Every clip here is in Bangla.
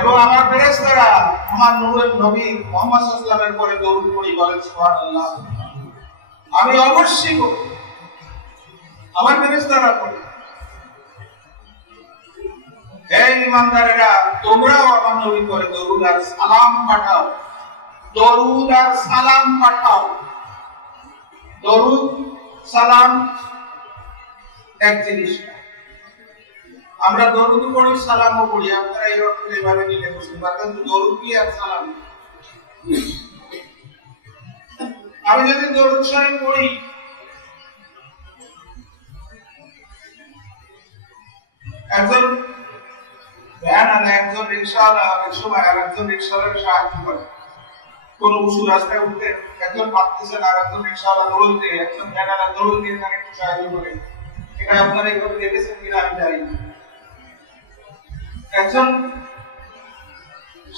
এবং আমার ফেরেশতারা আমার নূরের নবী মুহাম্মদ সাল্লাল্লাহু আলাইহি ওয়াসাল্লামের পরে দরুদ পড়ি, বলেন সুবহানাল্লাহ। আমি অবশ্যই করব, আমার ফেরেশতারা পড়ে। এই ইমানদারেরা, তোমরাও আমার নবীর পরে দরুদ আর সালাম পাঠাও, দরুদ আর সালাম পাঠাও। দরুদ সালাম এক জিনিস। আমরা দরুদ পড়ি, সালামও পড়ি, আপনারা এইভাবে নিলে বুঝতে পারবেন দরুদ কি আর সালাম। আমি যদি দরুদ শরীফ পড়ি, একজন ভ্যান আর একজন রিক্সাওয়ালা অনেক সময় আর একজন রিক্সাওয়ালাকে সাহায্য করে কোন উঁচু রাস্তায় উঠতে, একজন পারতেছে না আর একজন রিক্সাওয়ালা দৌড়তে, একজন ভ্যানওয়ালা দৌড় দিয়ে তাকে একটু সাহায্য করে। এটা আপনারা এইভাবে দেখেছেন কিনা আমি জানি না। একজন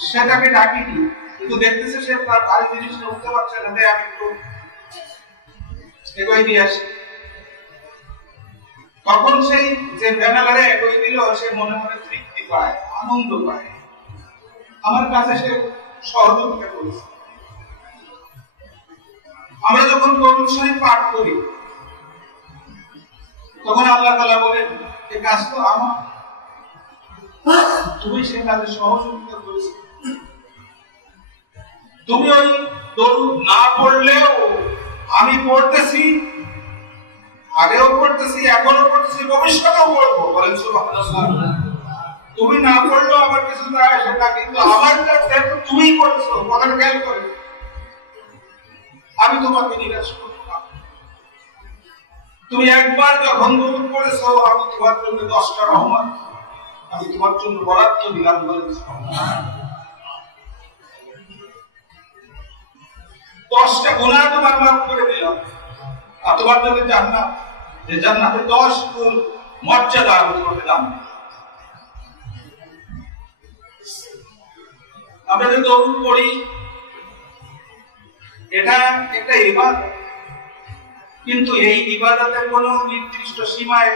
সেটাকে ডাকিনি, কিন্তু দেখতেছে সে তার ভারী জিনিসটা উঠতে পারছে না, তাই আমি একটু এগোয় দিয়ে আসি। তখন সেই যে ভ্যানওয়ালারে এগোয় দিল, সে মনে মনে তৃপ্তি পায়, আনন্দ পায়, আমার কাছে সে সহযোগিতা করেছে। আমরা যখন দরুদ শরীফ পাঠ করি, তখন আল্লাহ তাআলা বলেন এই কাজ তো আমার, তুমি সে কাজে সহযোগিতা করেছো। তুমি ওই দরুদ না পড়লেও আমি পড়তেছি, আগেও পড়তেছি, এখনো পড়তেছি, ভবিষ্যতেও পড়বো, বলেন সুবহানাল্লাহ। তুমি না পড়লেও আমার কিছু যায় আসে না, কিন্তু আমার কাছে তুমি পড়ছো, কথাটা খেয়াল করে। আমি তোমাকে নিরাশ করবো না। তুমি একবার যখন দরুদ পড়েছো, আমি তোমার জন্য 10টা রহমত আমি তোমার জন্য বরাদ্দ দিলাম, বলেন সুবহানাল্লাহ। 10টা গুনাহ তোমার মাফ করে দিলাম, আর তোমার জন্য জান্নাত, যে জান্নাতে 10 গুণ মর্যাদা আমি তোমাকে দান। আমরা যে দরুদ পড়ি, এটা একটা ইবাদত, কিন্তু এই ইবাদতের কোনো নির্দিষ্ট সীমায়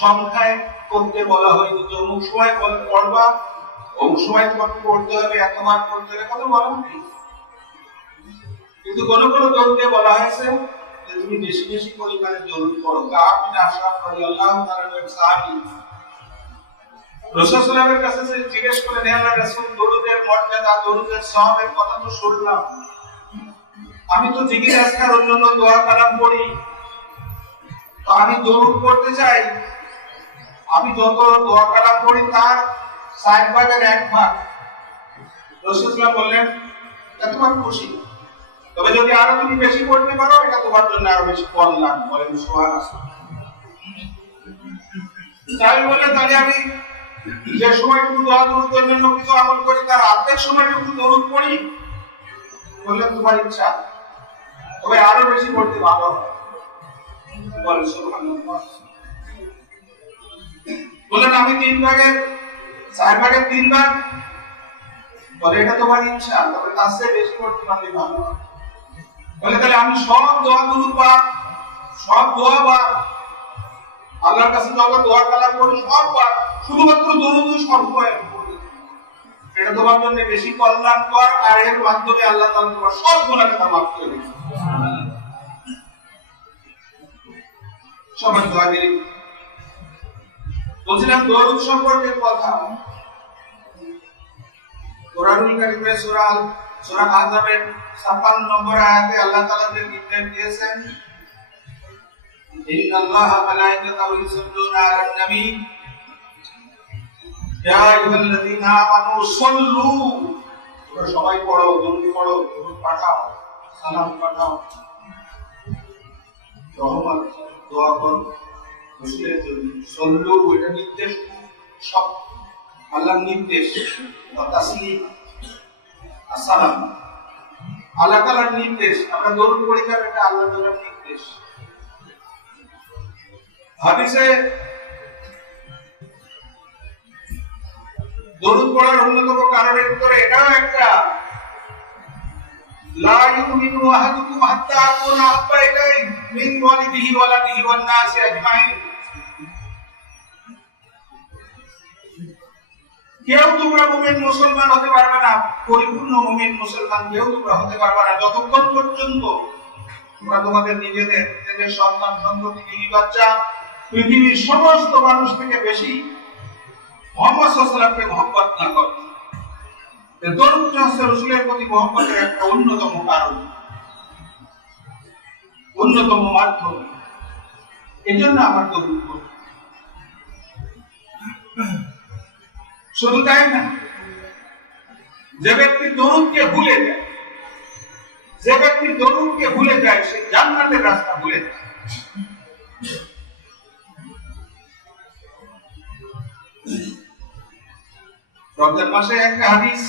সংখ্যায় করতে বলা হয়নি যে অমুক সময় পড়বা, অমুক সময় তোমাকে পড়তে হবে, এতবার পড়তে হবে, কথা বলা হয়নি। কিন্তু কোন কোন দরুদে বলা হয়েছে যে তুমি বেশি বেশি পরিমাণে দরুদ পড়ো। কাব বিন আশরাফ রাদিয়াল্লাহু তাআলা এর সাহাবী রাসূল সাল্লাল্লাহু আলাইহি ওয়াসাল্লামের কাছে জিজ্ঞেস করেন, হে আল্লাহর রাসূল, দরুদের মর্যাদা, দরুদের সওয়াবের কথা তো শুনলাম, আমি তো জিকির আজকারের জন্য দোয়া কালাম পড়ি, তো আমি দরুদ পড়তে চাই, আমি যত দোয়া কালাম পড়ি তার 60 ভাগের 1 ভাগ। রাসূল সাল্লাল্লাহু আলাইহি ওয়াসাল্লাম বললেন, এটা তোমার খুশি, তবে যদি আরো তুমি বেশি পড়তে পারো, এটা তোমার জন্য আরো বেশি কল্যাণ, বলেন সুবহানাল্লাহ। তাই বলে তাহলে আমি যে সময়টুকু দোয়া দরুদের জন্য কিছু আমল করি, তার অর্ধেক সময়টুকু দরুদ পড়ি, বললেন তোমার ইচ্ছা, তবে আরো বেশি পড়তে ভালো হয়, বলেন সুবহানাল্লাহ। বললেন আমি 3 ভাগের 4 ভাগের 3 ভাগ, বলে এটা তোমার ইচ্ছা, তবে তার চেয়ে বেশি পড়তে পারলে ভালো হয়। বলে তাহলে আমি সব দোয়া দরুদ বা সব দোয়া বা আল্লাহর কাছে যত দোয়া কালাম করি সব বা শুধুমাত্র দরুদ সবসময় পড়ি, এটা তোমার জন্য বেশি কল্যাণকর, আর এর মাধ্যমে আল্লাহ তাআলা তোমার সব গুনাহকে মাফ করে দিবেন। সবাই দোয়া করি। বলছিলাম দরুদ সম্পর্কে কথা। কোরআনুল কারীমে সূরা আহজাবের 56 নম্বর আয়াতে আল্লাহ তাআলা যে নির্দেশ দিয়েছেন, ইন্নাল্লাহা মালাইকাতাহু ইউসাল্লুনা আলান নবী ইয়া আইয়ুহাল্লাযীনা আমানু সাল্লু, তোমরা সবাই পড়ো, দরুদ পড়ো, দরুদ পাঠাও, সালাম পাঠাও, রহমত দোয়া করো রাসূলের জন্য। সাল্লু এটা নির্দেশ, সব আল্লাহর নির্দেশ, তাসলিম আসসালাম আল্লাহ তাআলার নির্দেশ। আমরা দরুদ পড়ি, এটা আল্লাহ তাআলার নির্দেশ। হাদিসে দরুদ পড়ার অন্যতম কারণের ভিতরে এটাও একটা, লা ইউমিনু আহাদুকুম হাত্তা আকুনা আহাব্বা ইলাইহি মিন ওয়ালিদিহি ওয়া ওয়ালাদিহি ওয়ান নাসি আজমাইন। কেউ তোমরা মুমিন মুসলমান হতে পারবে না, পরিপূর্ণ মুমিন মুসলমান কেউ তোমরা হতে পারবে না যতক্ষণ পর্যন্ত তোমরা তোমাদের নিজেদের সন্তান সন্ততি বিবি বাচ্চা পৃথিবীর সমস্ত মানুষ থেকে বেশি মুহাম্মদ সাল্লাল্লাহু আলাইহি ওয়াসাল্লামকে মহব্বত না করো। দরুদ হচ্ছে রাসূলের প্রতি মহব্বতের একটা অন্যতম কারণ, অন্যতম মাধ্যম। এজন্য আমার দরুদ পড়ো। শুধু তাই না, যে ব্যক্তি দরুদকে ভুলে যায়, যে ব্যক্তি দরুদকে ভুলে যায় সে জান্নাতের রাস্তা ভুলে যায়। রমজান মাসে একটা হাদিস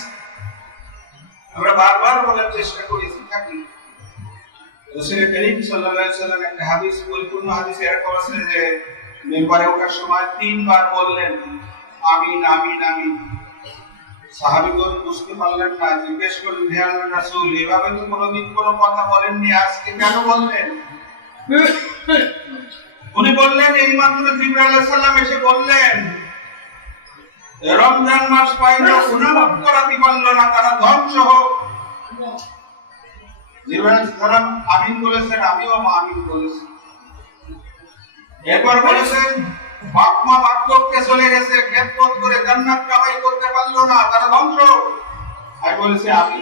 আমরা বারবার বলার চেষ্টা করেছি থাকি। রাসূল করিম সাল্লাল্লাহু আলাইহি ওয়াসাল্লাম একটা হাদিস, পরিপূর্ণ হাদিস এরকম আছে যে মিম্বারে ওঠার সময় 3 বার বললেন আমিন আমিন আমিন। সাহাবীগণ বুঝতে পারলেন না, জিজ্ঞেস করলেন হে আল্লাহর রাসূল, এভাবে তো কোনোদিন কোনো কথা বলেননি, আজকে কেন বললেন? উনি বললেন এই মাত্র জিবরাইল আলাইহিস সালাম এসে বললেন রমজান মাস পাইলো গুনাহ করাতে পারল না, তারা ধ্বংস হোক। জিবরাইল আলাইহিস সালাম আমিন বলেছেন, আমিও আমিন বলেছি। এরপর বলেছেন বাপ মা বাক্যকে চলে গেছে, খেদমত করে জান্নাত কামাই করতে পারলো না, তারা ধ্বংস। আমি বলেছি আমি,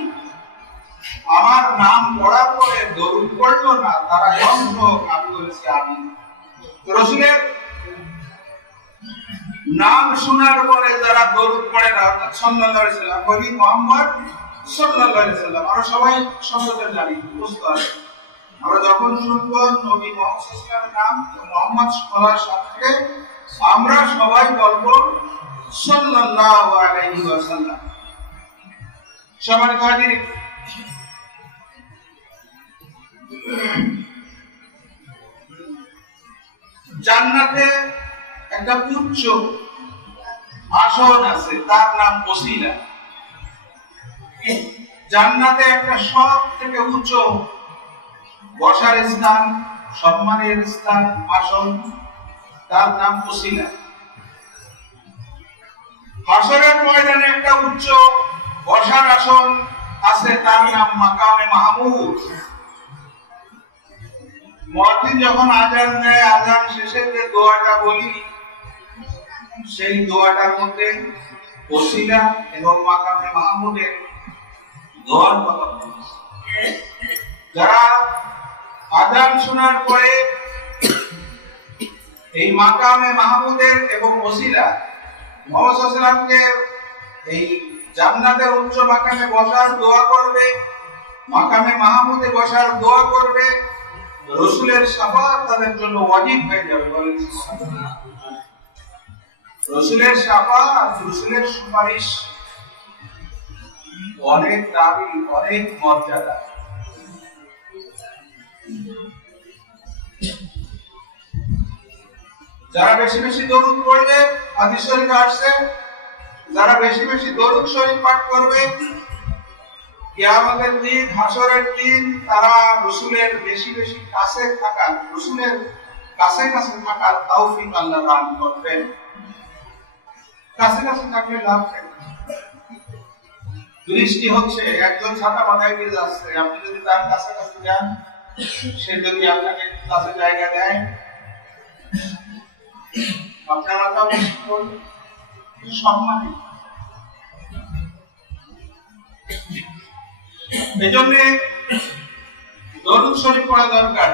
আমার নাম পড়ার পরে দরুদ পড়লো না, তারা ধ্বংস। আমি বলেছি আমি। রাসূলের নাম শোনার পরে যারা দরুদ পড়ে না, অর্থাৎ সাল্লাল্লাহু আলাইহি ওয়াসাল্লাম, নবী মুহাম্মদ সাল্লাল্লাহু আলাইহি ওয়াসাল্লাম, আমরা সবাই শব্দটা জানি, বুঝতে পারি। আমরা যখন শুনব নবী মুহাম্মদ সাল্লাল্লাহু আলাইহি ওয়াসাল্লামের নাম, মুহাম্মদ বলার সাথে আমরা সবাই বলবো সাল্লাল্লাহু আলাইহি ওয়াসাল্লাম। সম্মানিত হাজির, জান্নাতে একটা উচ্চ আসন আছে, তার নাম ওসিলা। জান্নাতে একটা সব থেকে উচ্চ বসার স্থান, সম্মানের স্থান, আসন, তার নাম ওসিলা। হাসরের ময়দানে একটা উচ্চ বসার আসন আছে, তার নাম মাকামে মাহমুদ। মুয়াজ্জিন যখন আযান দেয়, আযান শেষে যে দোয়াটা বলি, সেই দোয়াটার মধ্যে ওসিলা এবং মাকামে মাহমুদের দোয়ার কথা বলি। যারা আযান শোনার পরে এই মাকামে মাহমুদের এবং ওসিলা মুহাম্মদ সাল্লাল্লাহু আলাইহি ওয়াসাল্লামকে এই জান্নাতের উচ্চ মাকামে বসার দোয়া করবে, মাকামে মাহমুদে বসার দোয়া করবে, রাসূলের শাফাআত তাদের জন্য ওয়াজিব হয়ে যাবে। বলেন সুবহানাল্লাহ। রাসূলের শাফাআত, রাসূলের সুপারিশ অনেক দামি, অনেক মর্যাদা। যারা বেশি বেশি দরুদ পড়বে, হাদিস শরীফে আসছে, যারা বেশি বেশি দরুদ শরীফ পাঠ করবে, কিয়ামতের দিন, হাসরের দিন তারা রাসূলের বেশি বেশি কাছে থাকার, রাসূলের কাছে কাছে থাকার তৌফিক আল্লাহ দান করবেন। কাছে কাছে থাকলে লাভ কি? বৃষ্টি হচ্ছে, একজন ছাতা মাথায় দিয়ে যাচ্ছে, আপনি যদি তার কাছে কাছে যান, সে যদি আপনাকে কাছে জায়গা দেয়, আপনার মাথা বৃষ্টি করবে, সম্মানিত। এজন্য দরুদ শরীফ পড়া দরকার।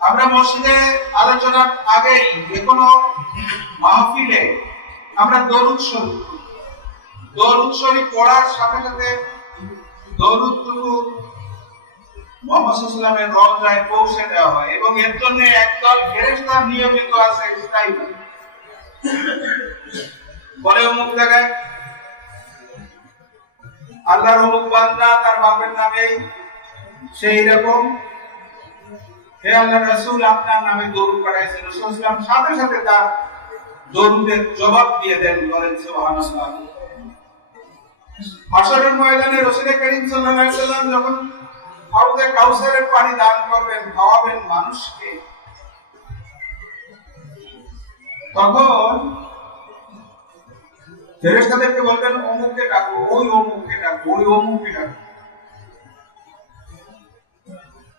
আমরা মসজিদে আলোচনার আগেই যে কোনো মাহফিলে আমরা দরুদ শরীফ পড়ার সাথে সাথে দরুদটুকু মুহাম্মদ সাল্লাল্লাহু আলাইহি ওয়াসাল্লামের রওজায় পৌঁছে দেওয়া হয়, এবং এর জন্য একদল ফেরেশতা নিয়মিত আছে, স্থায়ী। বলে অমুক জায়গায় আল্লাহর অমুক বান্দা, তার বাপের নামে সেই রকম, হে আল্লাহর রাসূল আপনার নামে দরুদ পড়াইছেন। রাসূল সাল্লাল্লাহু আলাইহি ওয়াসাল্লাম সাথে সাথে তার দরুদের জবাব দিয়ে দেন। বলেন সুবহানাল্লাহ। হাসরের ময়দানে রাসূল করিম সাল্লাল্লাহু আলাইহি ওয়াসাল্লাম যখন হাউজে কাউসারের পানি দান করবেন, খাওয়াবেন মানুষকে, তখন ফেরেশতাদেরকে বলবেন অমুককে ডাকো, ওই অমুককে ডাকো, ওই অমুককে ডাকো,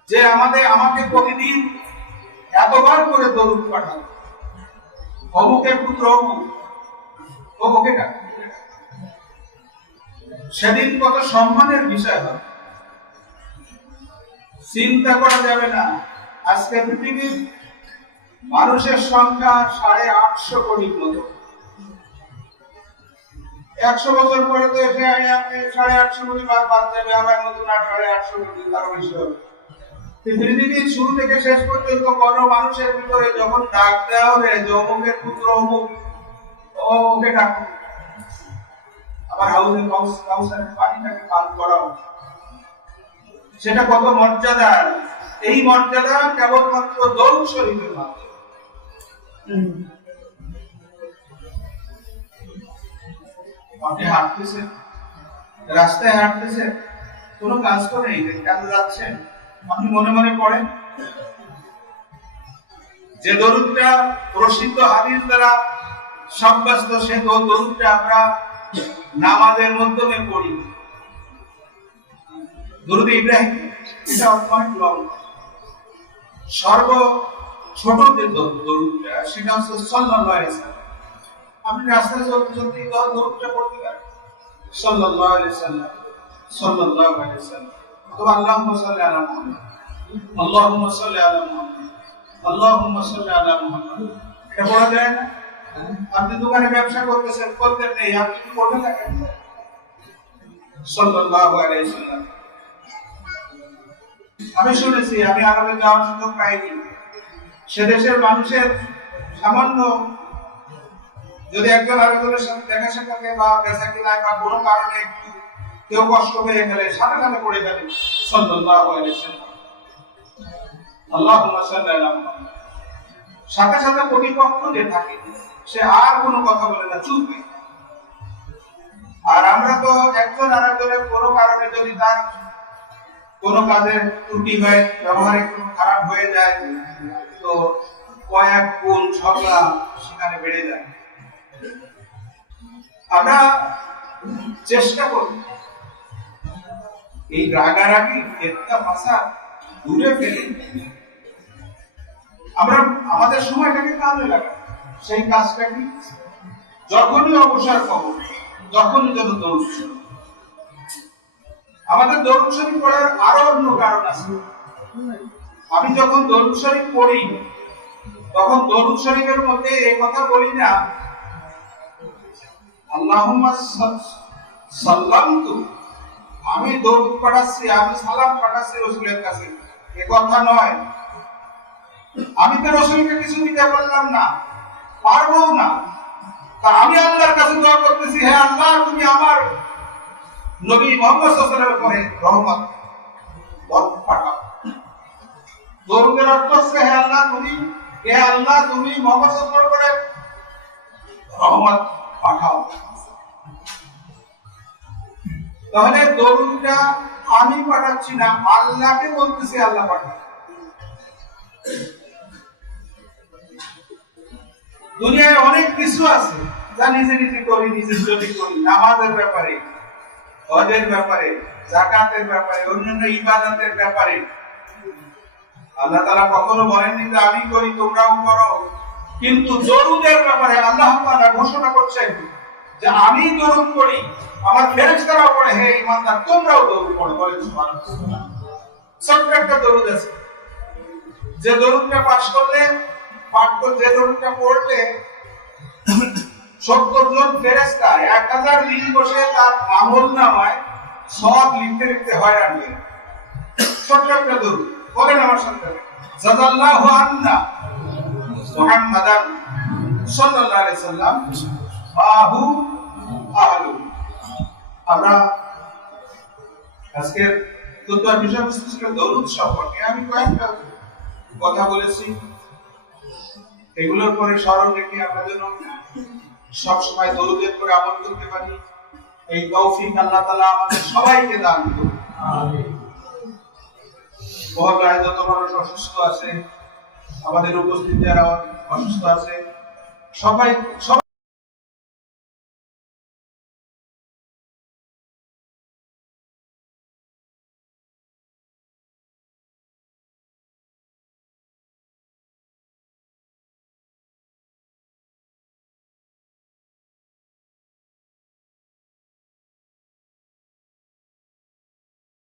যে আমাকে প্রতিদিন এতবার করে দরুদ পাঠাও, অমুকের পুত্র অমুক, ওকে ডাকো। সেদিন কত সম্মানের বিষয় হবে চিন্তা করা যাবে না। আজকে পৃথিবীর মানুষের সংখ্যা 850 কোটির মতো। 100 বছর পরে তো এসে 850 কোটি বাদ যাবে, আবার নতুন 850 কোটি তারও বেশি হবে। পৃথিবীর শুরু থেকে শেষ পর্যন্ত কোনো মানুষের ভিতরে যখন ডাক দেওয়া হবে যে অমুকের পুত্র অমুক, ওকে ডাকো, আবার হাউজে কাউসারের পানিটাকে পান করাও, সেটা কত মর্যাদার। এই মর্যাদা কেবলমাত্র দরুদ শরীফের মাধ্যমে। আপনি হাঁটতেছেন, রাস্তায় হাঁটতেছেন, কোনো কাজ তো নেই, কেন যাচ্ছেন? আপনি মনে মনে পড়েন যে দরুদটা প্রসিদ্ধ হাদিস দ্বারা সাব্যস্ত, সে দরুদটা আমরা নামাজের মাধ্যমে পড়ি। দরুদ ইব্রাহিম, এটা অনেক লং, সর্ব ছোট যে দরুদটা সেটা হচ্ছে সাল্লাল্লাহু আলাইহি ওয়াসাল্লাম। আপনি রাস্তায় চলতে চলতে দরুদটা পড়তে পারেন, সাল্লাল্লাহু আলাইহি ওয়াসাল্লাম, সাল্লাল্লাহু আলাইহি ওয়াসাল্লাম, অথবা আল্লাহুম্মা সাল্লি আলা মুহাম্মাদ, আল্লাহুম্মা সাল্লি আলা মুহাম্মাদ, আল্লাহুম্মা সাল্লি আলা মুহাম্মাদ। এটা পড়া যায় না? আপনি দোকানে ব্যবসা করতেছেন, করতেন নেই, আপনি কি পড়তে থাকেন সাল্লাল্লাহু আলাইহি ওয়াসাল্লাম। আমি শুনেছি, আমি আরবে যাওয়ার সুযোগ পাইনি, সে দেশের মানুষের সামান্য যদি একজন আরেকজনের সাথে দেখা সাক্ষাৎ বা বেচা কিনায় বা কোনো কারণে কেউ কষ্ট পেয়ে গেলে সাথে সাথে পড়ে গেলে সাল্লাল্লাহু আলাইহি ওয়াসাল্লাম, আল্লাহুম্মা সাল্লি আলা মুহাম্মাদ, সাথে সাথে প্রতিপক্ষ যে থাকে সে আর কোনো কথা বলে না, চুপ। আর আমরা তো একজন আরেকজনের কোনো কারণে যদি তার কোনো কাজে ত্রুটি হয়, ব্যবহার একটু খারাপ হয়ে যায়, তো কয়েক গুণ ঝগড়া সেখানে বেড়ে যায়। আমরা চেষ্টা করি এই রাগারাগি একটা ভাষা দূরে ফেলে আমরা আমাদের সময়টাকে কাজে লাগাই। সেই কাজটা কি? যখনই অবসর পাবো তখনই যেন দরুদ শরীফ। আমাদের দরুদ শরীফ পড়ার আরো অন্য কারণ আছে। আমি যখন দরুদ শরীফ পড়ি তখন দরুদ শরীফের মধ্যে এই কথা বলি না আল্লাহুম্মা সাল্লামতু, আমি দরুদ পাঠাচ্ছি, আমি সালাম পাঠাচ্ছি রাসূলের কাছে, এ কথা নয়। আমি তো রাসূলকে কিছু দিতে পারলাম না, পারবো না, তা আমি আল্লাহর কাছে দোয়া করতেছি, হে আল্লাহ তুমি আমার নবী মুহাম্মদ সাল্লাল্লাহু আলাইহি ওয়াসাল্লামের উপরে রহমত পাঠাও। দরুদের অর্থ হচ্ছে হে আল্লাহ তুমি মুহাম্মদ সাল্লাল্লাহু আলাইহি ওয়াসাল্লামের উপরে রহমত পাঠাও। তাহলে দরুদটা আমি পাঠাচ্ছি না, আল্লাহকে বলতেছি আল্লাহ পাঠাও। দুনিয়ায় অনেক কিছু আছে যা নিজে নিজে করি, নিজের জন্য করি, নামাজের ব্যাপারে, হজের ব্যাপারে, যাকাতের ব্যাপারে, অন্যান্য ইবাদতের ব্যাপারে। আল্লাহ তাআলা কখনো বলেননি যে আমি করি তোমরাও করো, কিন্তু দরুদের ব্যাপারে আল্লাহ তাআলা ঘোষণা করছেন যে আমি দরুদ পড়ি, আমার ফেরেশতারাও পড়ে, হে ঈমানদার তোমরাও দরুদ পড়ো। বলেন সুবহানাল্লাহ। ছোট্ট একটা দরুদ আছে, যে দরুদটা যে দরুদটা পড়লে 70 জন ফেরেশতা 1000 লিখ বসে তার আমলনামায় সব লিখতে লিখতে হয়রান হয়ে। ছোট্ট একটা দরুদ বলেন আমার সাথে, জাযাল্লাহু আন্না মুহাম্মাদান সাল্লাল্লাহু আলাইহি সাল্লাম বাহু আহলু। আমরা আজকের খুতবার বিষয়বস্তু ছিল দরুদ সম্পর্কে। আমি কয়েকটা কথা বলেছি, এগুলোর পরে স্মরণ রেখে আমরা যেন সবসময় দরুদের করে আমল করতে পারি, এই তৌফিক আল্লাহ তাআলা আমাদের সবাইকে দান করুন। আমিন। মহল্লায় যত মানুষ অসুস্থ আছে, আমাদের উপস্থিত যারা অসুস্থ আছে, সবাই